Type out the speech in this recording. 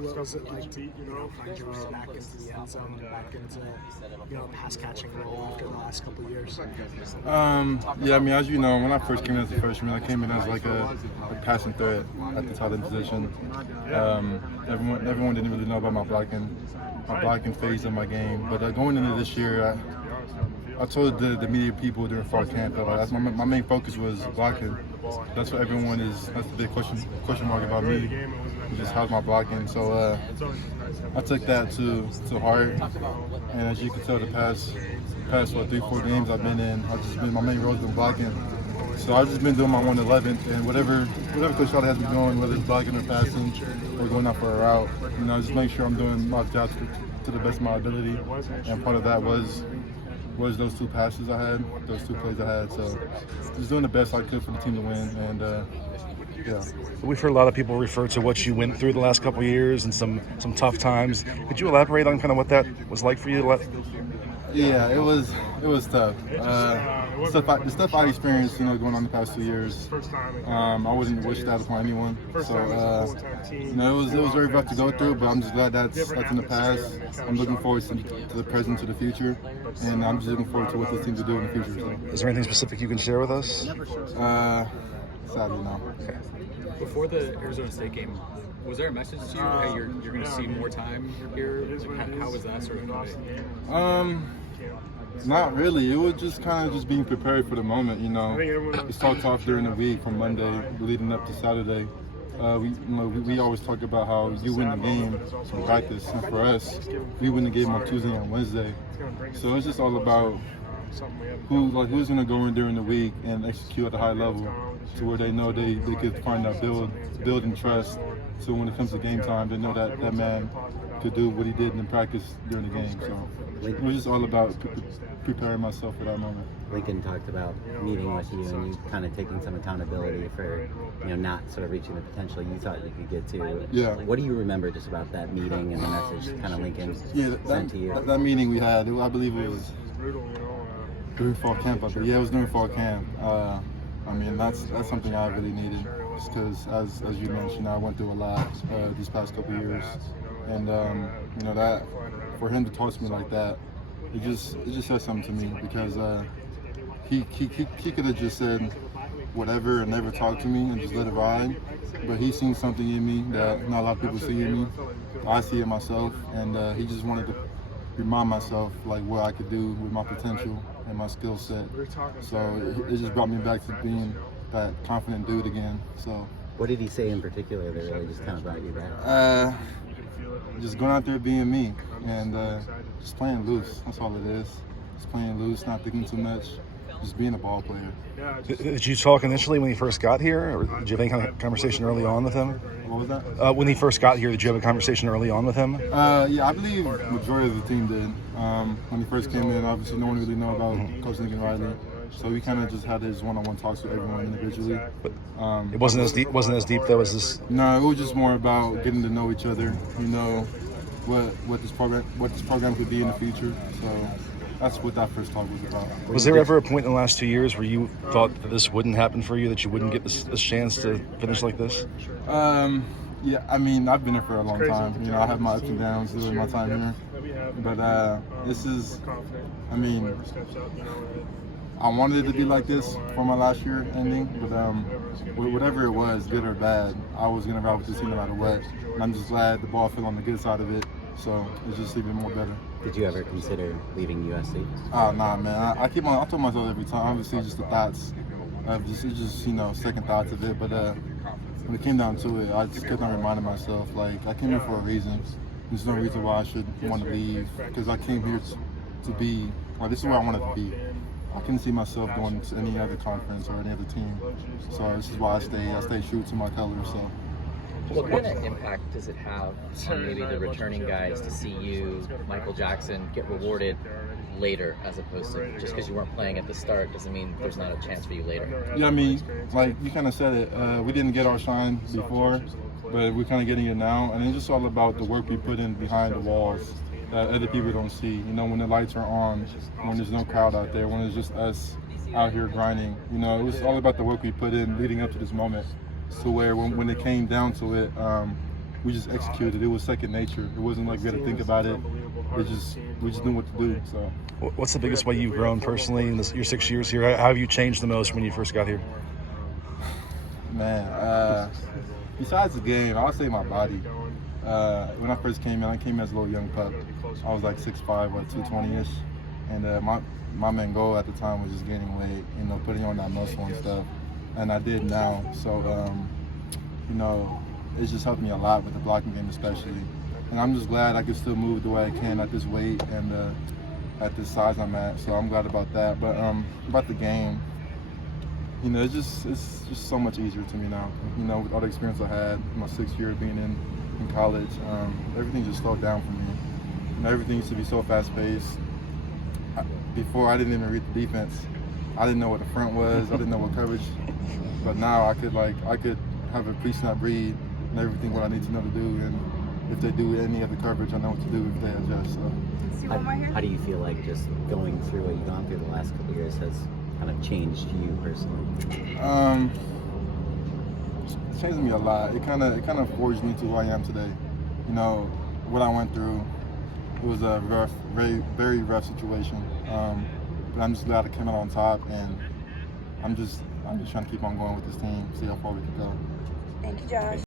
What was it like to, find your way back into the end zone and back into, pass catching role after the last couple of years? Yeah, I mean, as you know, when I first came in as a freshman, I came in as like a passing threat at the tight end position. Everyone didn't really know about my blocking phase of my game. But going into this year, I told the media people during fall camp that that's my main focus was blocking. That's what everyone is. That's the big question mark about me. Just how's my blocking? So I took that to heart, and as you can tell, the past 3-4 games I've been in, my main role has been blocking. So I've just been doing my 111, and whatever Coach Charlotte has me doing, whether it's blocking or passing or going out for a route, just make sure I'm doing my job to the best of my ability. And part of that was those 2 passes I had, those 2 plays I had. So just doing the best I could for the team to win, and yeah. We've heard a lot of people refer to what you went through the last couple of years and some tough times. Could you elaborate on kind of what that was like for you? Yeah, it was tough. The stuff I experienced, going on the past 2 years, I wouldn't wish that upon anyone. So, it was very rough to go through, but I'm just glad that's in the past. I'm looking forward to the present, to the future, and I'm just looking forward to what this team will do in the future. So. Is there anything specific you can share with us? Sadly, no. Okay. Before the Arizona State game, was there a message to you that you're going to see more time here? How was that sort of conveyed? Not really. It was just kind of just being prepared for the moment. It starts off during the week from Monday leading up to Saturday. We always talk about how you win the game from practice, and for us, we win the game on Tuesday and Wednesday. So it's just all about who's going to go in during the week and execute at a high level, to where they know they could find that build and trust. So when it comes to game time, they know that man could do what he did in practice during the game. So it was just all about preparing myself for that moment. Lincoln talked about meeting with you and you kind of taking some accountability for, not sort of reaching the potential you thought you could get to. Yeah. What do you remember just about that meeting and the message kind of Lincoln sent to you? That meeting we had, I believe it was during fall camp. It was during fall camp. That's something I really needed, just because, as you mentioned, I went through a lot these past couple of years, and that for him to talk to me like that, it just said something to me, because he could have just said whatever and never talked to me and just let it ride, but he seen something in me that not a lot of people see in me. I see it myself, and he just wanted to remind myself what I could do with my potential and my skill set. So it just brought me back to being that confident dude again. So what did he say in particular that really just kind of brought you back? Just going out there being me and just playing loose. That's all it is. Just playing loose, not thinking too much. Just being a ball player. Did you talk initially when he first got here, or did you have any kind of conversation early on with him? What was that? When he first got here, did you have a conversation early on with him? Yeah, I believe the majority of the team did. When he first came in, obviously no one really knew about Coach Lincoln Riley, so we kind of just had his one-on-one talks with everyone individually. But it wasn't as deep. Wasn't as deep though as this. No, it was just more about getting to know each other. What this program could be in the future. So that's what that first talk was about. Was there ever a point in the last 2 years where you thought that this wouldn't happen for you, that you wouldn't get this chance to finish like this? Yeah, I've been here for a long time. I have my ups and downs during my time here. But this is, I wanted it to be like this for my last year ending. But whatever it was, good or bad, I was going to ride with this team no matter what. And I'm just glad the ball fell on the good side of it. So it's just even more better. Did you ever consider leaving USC? Oh, nah, man. I told myself every time. Obviously, just the thoughts. Second thoughts of it. But when it came down to it, I just kept on reminding myself, I came here for a reason. There's no reason why I should want to leave, because I came here to be, this is where I wanted to be. I couldn't see myself going to any other conference or any other team. So this is why I stay true to my colors. So. What kind of impact does it have on maybe the returning guys to see you, Michael Jackson, get rewarded later, as opposed to just because you weren't playing at the start doesn't mean there's not a chance for you later? Yeah, you kind of said it. We didn't get our shine before, but we're kind of getting it now. And it's just all about the work we put in behind the walls that other people don't see. When the lights are on, when there's no crowd out there, when it's just us out here grinding. It was all about the work we put in leading up to this moment. So where when it came down to it, we just executed. It was second nature. It wasn't like we had to think about it. We just knew what to do. So, What's the biggest way you've grown personally in your 6 years here? How have you changed the most when you first got here? Man, besides the game, I would say my body. When I first came in, I came in as a little young pup. I was like 6'5", 220-ish, and my main goal at the time was just gaining weight, putting on that muscle and stuff, and I did now. So, it's just helped me a lot with the blocking game especially, and I'm just glad I can still move the way I can at this weight and at this size I'm at. So I'm glad about that. But about the game, it's just so much easier to me now. With all the experience I had, my 6 years being in college, everything just slowed down for me. Everything used to be so fast-paced. Before, I didn't even read the defense. I didn't know what the front was. I didn't know what coverage. But now I could have a pre-snap read and everything what I need to know to do. And if they do any of the coverage, I know what to do if they adjust. So. How do you feel like just going through what you've gone through the last couple of years has kind of changed you personally? It's changed me a lot. It kind of forged me to who I am today. What I went through, it was a rough, very, very rough situation. But I'm just glad I came out on top, and I'm just trying to keep on going with this team, see how far we can go. Thank you, Josh.